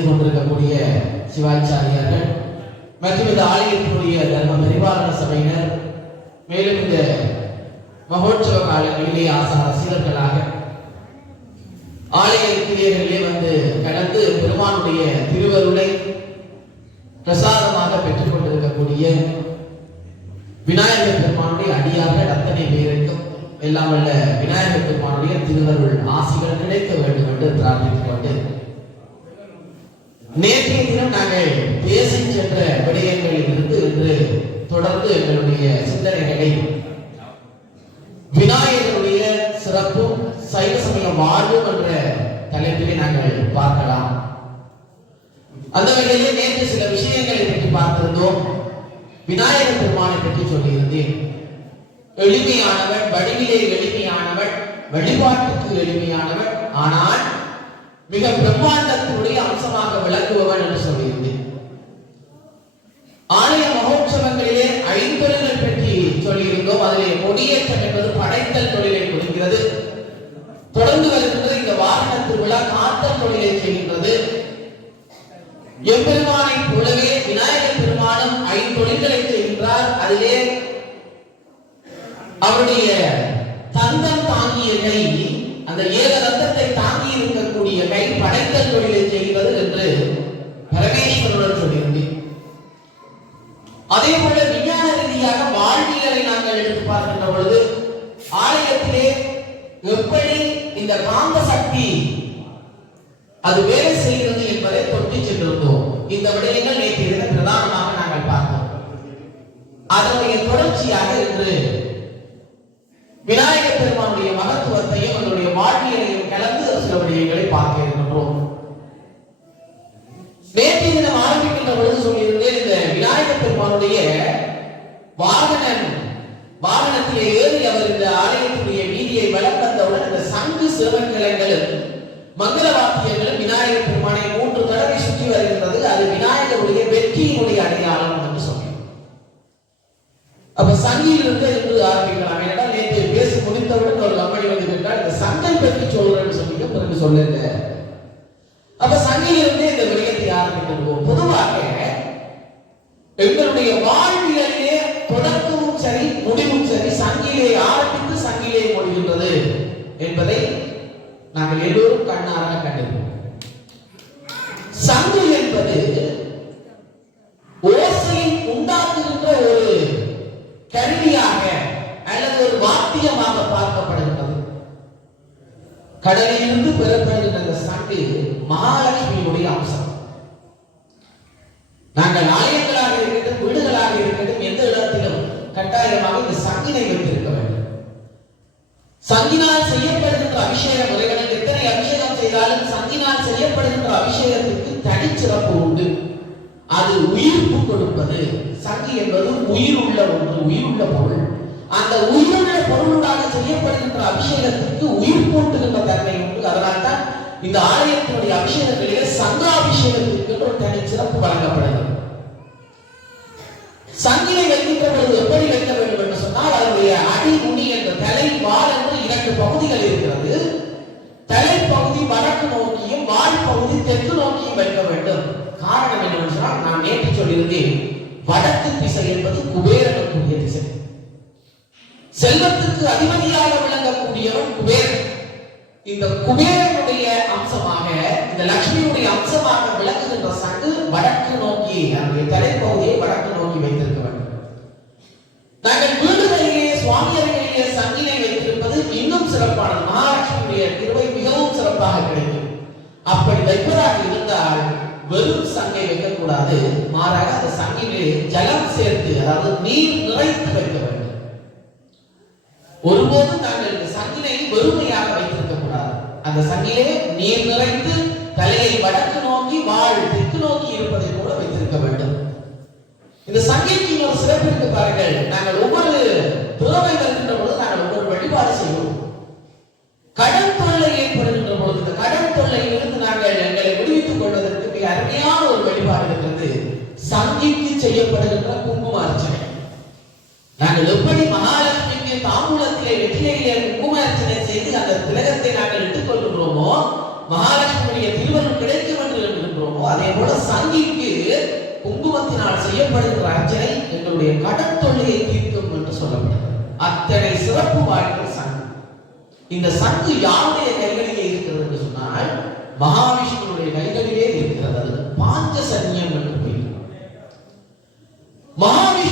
செய்து கொண்டிருக்கக்கூடிய சிவாச்சாரியார்கள் மற்றும் இந்த ஆலயத்தினுடைய தர்ம பரிபாலன சபையினர் மேலும் இந்த மகோற்சவ காலங்களிலே ஆசார சீரர்களாக ஆலய கிரியர்களிலே வந்து கடந்து பெருமானுடைய திருவருளை பிரசாதமாக பெற்றுக் கொண்டிருக்கக்கூடிய விநாயகர் பெருமானுடைய அடியார்கள் அத்தனை பேருக்கும் எல்லாம் வல்ல விநாயகர் பெருமானுடைய திருவருள் ஆசிகள் கிடைக்க வேண்டும் என்று பிரார்த்தித்துக் கொண்டு நேற்றைய தினம் நாங்கள் பேசி சென்ற விடயங்களில் இருந்து இன்று தொடர்ந்து எங்களுடைய சிந்தனைகளை விநாயகருடைய சிறப்பும் சைவ சமய வாழ்வும் என்ற தலைப்பிலே நாங்கள் பார்க்கலாம். அந்த வகையிலே நேற்று சில விஷயங்களை பற்றி பார்த்திருந்தோம். விநாயகர் பெருமானை பற்றி சொல்லியிருந்தேன். எளிமையானவன் வடிவிலே எளிமையானவன் வழிபாட்டுக்கு எளிமையானவன். ஆனால் மிக பிரம்மாண்டத்தினுடைய அம்சமாக விளங்குபவன் என்று சொல்லியிருந்தேன் ஆலய மகோற்சவங்களிலே ஐந்தொழில்கள் பற்றி சொல்லியிருந்தோம். அதிலே கொடியேற்றம் என்பது படைத்தல் தொழிலை குறிக்கிறது. தொடர்ந்து வருகின்றது இந்த வாகன திருவிழா காத்தல் தொழிலை செய்கின்றது. எம்பெருமானை போலவே விநாயகர் பெருமானும் ஐந்தொழில்களை செய்கின்றார். அதிலே அவருடைய தந்தம் தாங்கிய கை அந்த ஏக ரத்தத்தை தாங்கி இருக்கக்கூடிய கை படைத்தல் தொழிலை செய்வது என்று பரமேஸ்வரனுடன் சொல்லியிருந்தேன். அதே போல விஞ்ஞான ரீதியாக வாழ்வியலை நாங்கள் எடுத்து பார்க்கின்ற பொழுது ஆலயத்திலே எப்படி இந்த காந்த சக்தி அது வேலை செய்கிறது என்பதை தொட்டி சென்றிருந்தோம். இந்த விடயங்கள் நேற்று தினம் பிரதானமாக நாங்கள் பார்த்தோம். அதனுடைய தொடர்ச்சியாக இன்று விநாயகர் பெருமானுடைய மகத்துவத்தையும் அதனுடைய வாழ்வியலையும் கலந்து சில விடயங்களை பார்க்க இருக்கின்றோம். நேற்று தினம் ஆரம்பிக்கின்ற பொழுது சொல்லியிருந்தேன் இந்த விநாயகர் பெருமானுடைய வாகனன் வாகனத்திலே ஏறி அவர் இந்த ஆலயத்துடைய வீதியை வலம் வந்தவுடன் இந்த சங்கு சிறுவன்கிழங்களும் மங்கள வாத்தியங்களும் விநாயகர் பெருமானை மூன்று தடவை சுற்றி வர அது விநாயகருடைய வெற்றியினுடைய அடையாளம் என்று சொன்னேன் அப்ப சங்கியிலிருந்து என்று ஆரம்பிக்கலாம் ஏனென்றால் நேற்று பேசி முடித்தவுடன் ஒரு கம்பெனி வந்து கேட்டால் இந்த சங்கை பற்றி சொல்றேன்னு சொன்னீங்க பிறகு சொல்லல அப்ப இந்த விடயத்தை ஆரம்பித்திருவோம். பொதுவாக எங்களுடைய வாழ்வியலிலே தொடக்கமும் சரி முடிவும் சரி சங்கிலே ஆரம்பித்து சங்கிலே முடிகின்றது என்பதை நாங்கள் எல்லோரும் கண்ணாக கண்டிருக்கிறோம் சங்கு என்பது ஓசையை உண்டாக்குகின்ற ஒரு கருவியாக அல்லது ஒரு வாத்தியமாக பார்க்கப்படுகின்றது கடலிலிருந்து பெறப்படுகின்ற அந்த சங்கு மகாலட்சுமியுடைய அம்சம். நாங்கள் ஆலயங்களாக இருக்கட்டும் வீடுகளாக இருக்கட்டும் எந்த இடத்திலும் கட்டாயமாக இந்த சங்கினை வைத்திருக்க வேண்டும். சங்கினால் செய்யப்படுகின்ற அபிஷேக முறைகளில் எத்தனை அபிஷேகம் செய்தாலும் சங்கினால் செய்யப்படுகின்ற அபிஷேகத்திற்கு தனிச்சிறப்பு உண்டு. அது உயிர்ப்பு கொடுப்பது. சங்கி என்பது உயிர் உள்ள ஒன்று உயிர் உள்ள பொருள். அந்த உயிருடைய பொருளுடாக செய்யப்படுகின்ற அபிஷேகத்திற்கு உயிர் போட்டுகின்ற தன்மை உண்டு. அதனால்தான் இந்த ஆலயத்தினுடைய அபிஷேகங்களிலே சங்காபிஷேகத்திற்கு ஒரு தனி சிறப்பு வழங்கப்படுகிறது. சங்கிலை வைக்கின்ற பொழுது எப்படி வைக்க வேண்டும் என்று சொன்னால் அதனுடைய அடி முடி என்ற தலை வால் என்று இரண்டு பகுதிகள் இருக்கிறது. தலைப்பகுதி பகுதி வடக்கு நோக்கியும் வால் பகுதி தெற்கு நோக்கியும் வைக்க வேண்டும். காரணம் என்னவென்றால் சொன்னால் நான் நேற்று சொல்லியிருந்தேன் வடக்கு திசை என்பது குபேரனுக்குரிய திசை. செல்வத்துக்கு அதிபதியாக விளங்கக்கூடியவன் குபேரன். இந்த குபேரனுடைய அம்சமாக இந்த லட்சுமியுடைய அம்சமாக விளங்குகின்ற சங்கு வடக்கு நோக்கி அதனுடைய தலைப்பகுதியை வடக்கு நோக்கி வைத்திருக்க வேண்டும். நாங்கள் வீடுகளிலே சுவாமி அறைகளிலே சங்கினை வைத்திருப்பது இன்னும் சிறப்பானது. மகாலட்சுமியுடைய திருவை மிகவும் சிறப்பாக கிடைக்கும். அப்படி வைப்பதாக இருந்தால் வெறும் சங்கை வைக்கக்கூடாது. மாறாக அந்த சங்கிலே ஜலம் சேர்த்து அதாவது நீர் நிறைத்து வைக்க வேண்டும். ஒருபோதும் நாங்கள் இந்த சங்கினை வெறுமையாக வைத்திருக்க கூடாது அந்த சங்கிலே நீர் நிறைந்து தலையை வடக்கு நோக்கி வாழ் தெற்கு நோக்கி இருப்பதை கூட வைத்திருக்க வேண்டும். இந்த சங்கிக்கு ஒரு சிறப்பு இருக்கு பாருங்கள். நாங்கள் ஒவ்வொரு துறவை வருகின்ற பொழுது நாங்கள் ஒவ்வொரு வழிபாடு செய்வோம். கடன் தொல்லை ஏற்படுகின்ற பொழுது இந்த கடன் தொல்லையிலிருந்து நாங்கள் எங்களை விடுவித்துக் கொள்வதற்கு மிக அருமையான ஒரு வழிபாடு இருக்கிறது. சங்கிக்கு செய்யப்படுகின்ற குங்கும அர்ச்சனை. நாங்கள் எப்படி மகாலட்சுமிக்கு தாம்பூலத்திலே வெற்றிலையிலே குங்கும செய்து அந்த திலகத்தை நாங்கள் இட்டுக் கொள்கின்றோமோ மகாலட்சுமியுடைய திருவருள் கிடைக்கும் என்று எண்ணுகின்றோமோ அதே போல சங்கிக்கு குங்குமத்தினால் செய்யப்படுகிற அர்ச்சனை எங்களுடைய கடன் தொல்லையை தீர்க்கும் என்று சொல்லப்படுகிறது. அத்தனை சிறப்பு வாய்ந்த சங்கு. இந்த சங்கு யாருடைய கைகளிலே இருக்கிறது என்று சொன்னால் மகாவிஷ்ணுடைய கைகளிலே இருக்கிறது. அது பாஞ்சசன்யம் என்று பெயர் மகாவிஷ்ணு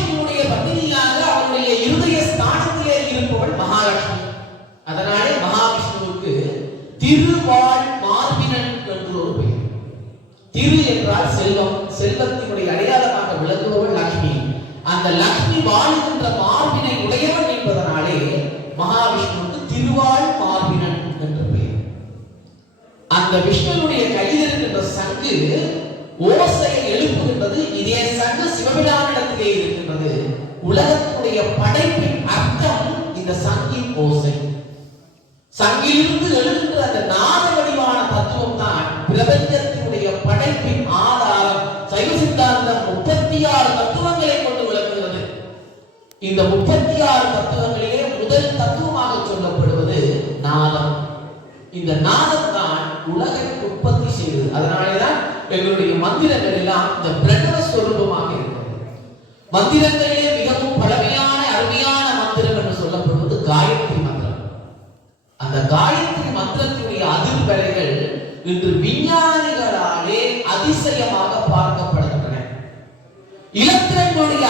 திரு என்றால் செல்வம் செல்வத்தினுடைய அடையாளமாக விளங்குபவள் லக்ஷ்மி. அந்த லக்ஷ்மி வாழுகின்ற மார்பினை உடையவன் என்பதனாலே மகாவிஷ்ணுவுக்கு திருவாள் மார்பினன் என்று பெயர். அந்த விஷ்ணுனுடைய கையில் இருக்கின்ற சங்கு ஓசையை எழுப்புகின்றது. இதே சங்கு சிவபிரானிடத்திலே இருக்கின்றது. உலகத்துடைய படைப்பின் அர்த்தம் இந்த சங்கின் ஓசை. சங்கிலிருந்து எழுகின்ற அந்த நாத வடிவான தத்துவம் தான் பிரபஞ்ச படைப்பின் ஆதாரம் சைவ சித்தாந்தம் முப்பத்தி ஆறு தத்துவங்களை கொண்டு விளக்குகிறது. இந்த முப்பத்தி ஆறு தத்துவங்களிலே முதல் தத்துவமாக சொல்லப்படுவது நாதம். இந்த நாதம் தான் உலகை உற்பத்தி செய்தது. அதனாலேதான் எங்களுடைய மந்திரங்கள் எல்லாம் இந்த பிரணவ ஸ்வரூபமாக இருக்கிறது. மந்திரங்களிலே மிகவும் பழமையான அருமையான மந்திரம் என்று சொல்லப்படுவது காயத்ரி மந்திரம். அந்த காயத்ரி மந்திரத்தினுடைய அதிர்வலைகள் இன்று விஞ்ஞானிகளாலே அதிசயமாக பார்க்கப்படுகின்றன